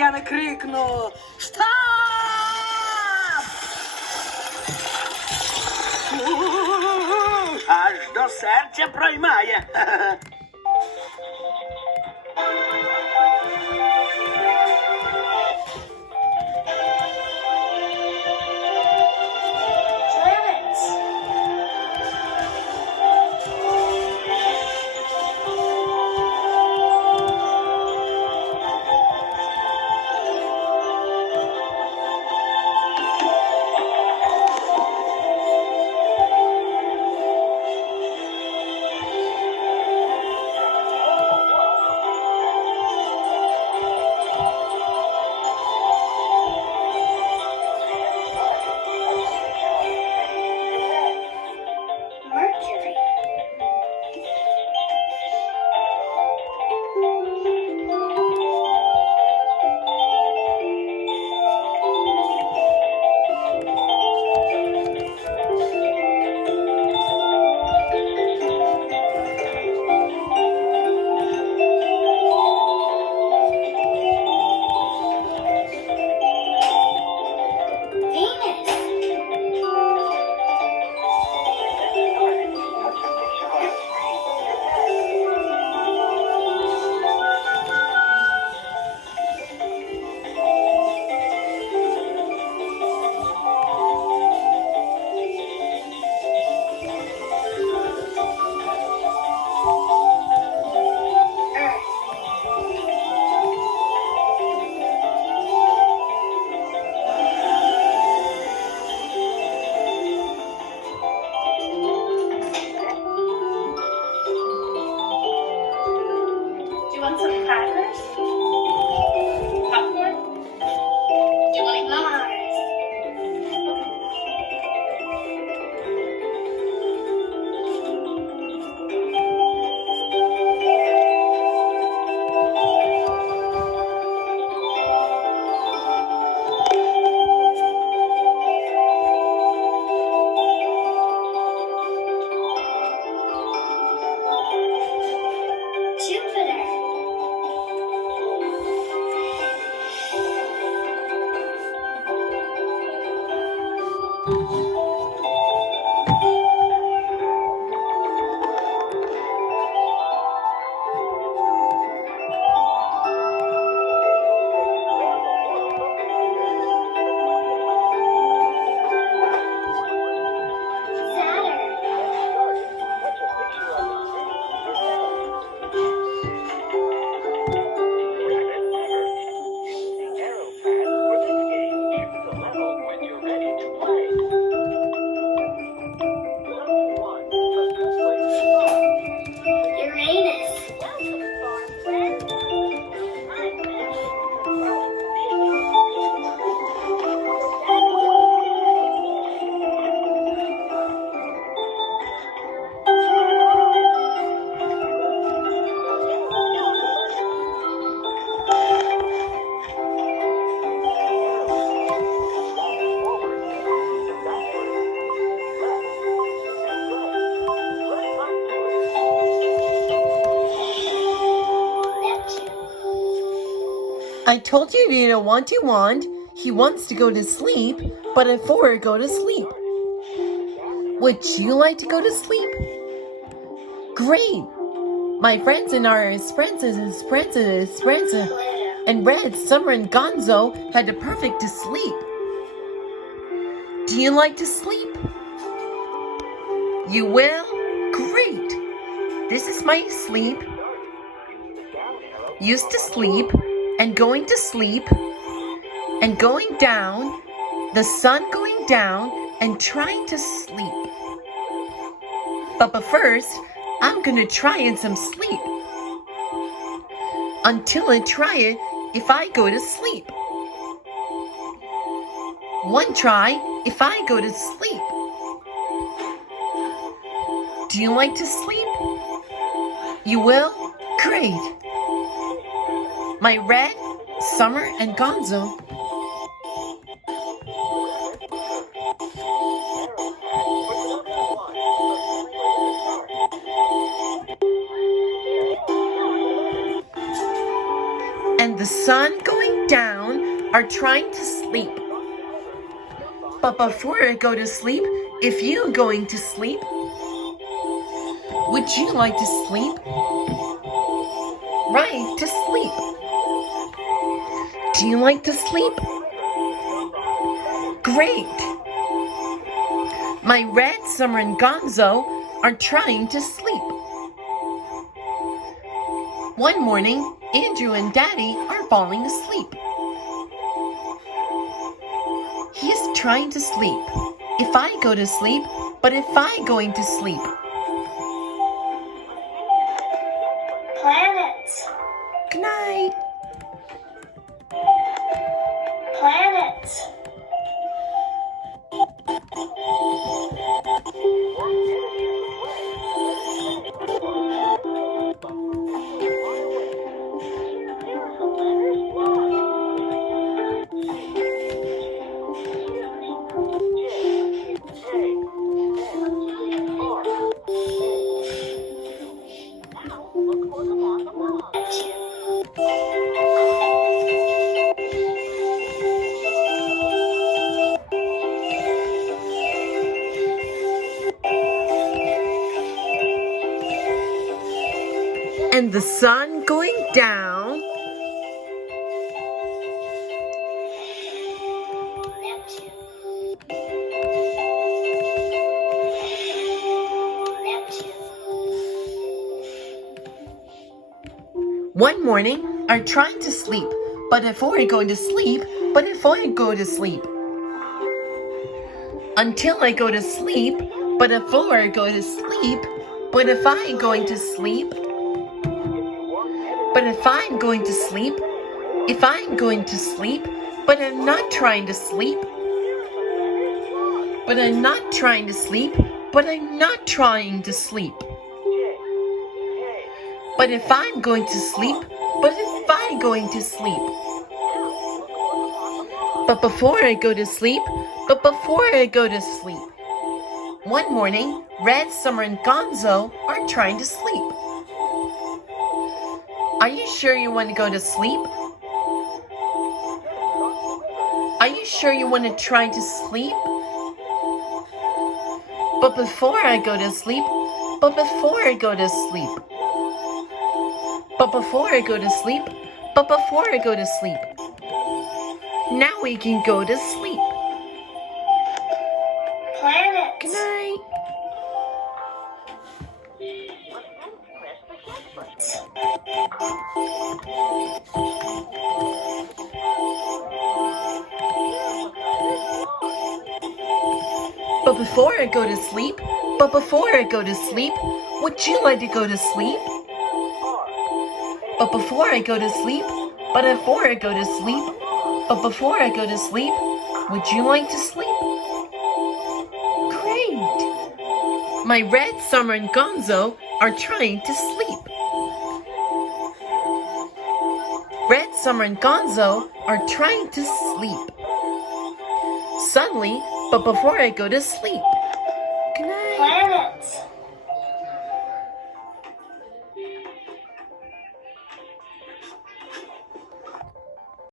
я не крикну «Штаб!». Аж до серця проймає. I told you you don't want to want. He wants to go to sleep, but before go to sleep. Would you like to go to sleep? Great! My friends and our Francis and Red, Summer, and Gonzo had the perfect to sleep. Do you like to sleep? You will? Great! This is my sleep. Used to sleep, and going to sleep, and going down, the sun going down, and trying to sleep. But first, I'm gonna try in some sleep. Until I try it, if I go to sleep. One try, if I go to sleep. Do you like to sleep? You will? Great! My Red, Summer, and Gonzo. And the sun going down are trying to sleep. But before I go to sleep, if you're going to sleep, would you like to sleep? Right, to sleep. Do you like to sleep? Great. My Red, Summer, and Gonzo are trying to sleep. One morning, Andrew and Daddy are falling asleep. He is trying to sleep. If I go to sleep, but if I going to sleep? Planets. Good night. Planets. And the sun going down. One morning, I'm trying to sleep, but before I go to sleep, until I go to sleep, but before I go to sleep, but if I'm going to sleep, but if I'm going to sleep, if I'm going to sleep, but I'm not trying to sleep, but I'm not trying to sleep, but I'm not trying to sleep. But if I'm going to sleep, but if I'm going to sleep. But before I go to sleep, but before I go to sleep. One morning, Red, Summer, and Gonzo are trying to sleep. Are you sure you want to go to sleep? Are you sure you want to try to sleep? But before I go to sleep, but before I go to sleep. But before I go to sleep, but before I go to sleep. Now we can go to sleep. Planets. Good night. But before I go to sleep, but before I go to sleep, would you like to go to sleep? But before I go to sleep, but before I go to sleep, but before I go to sleep, would you like to sleep? Great! My Red, Summer, and Gonzo are trying to sleep. Red, Summer, and Gonzo are trying to sleep. Suddenly, but before I go to sleep.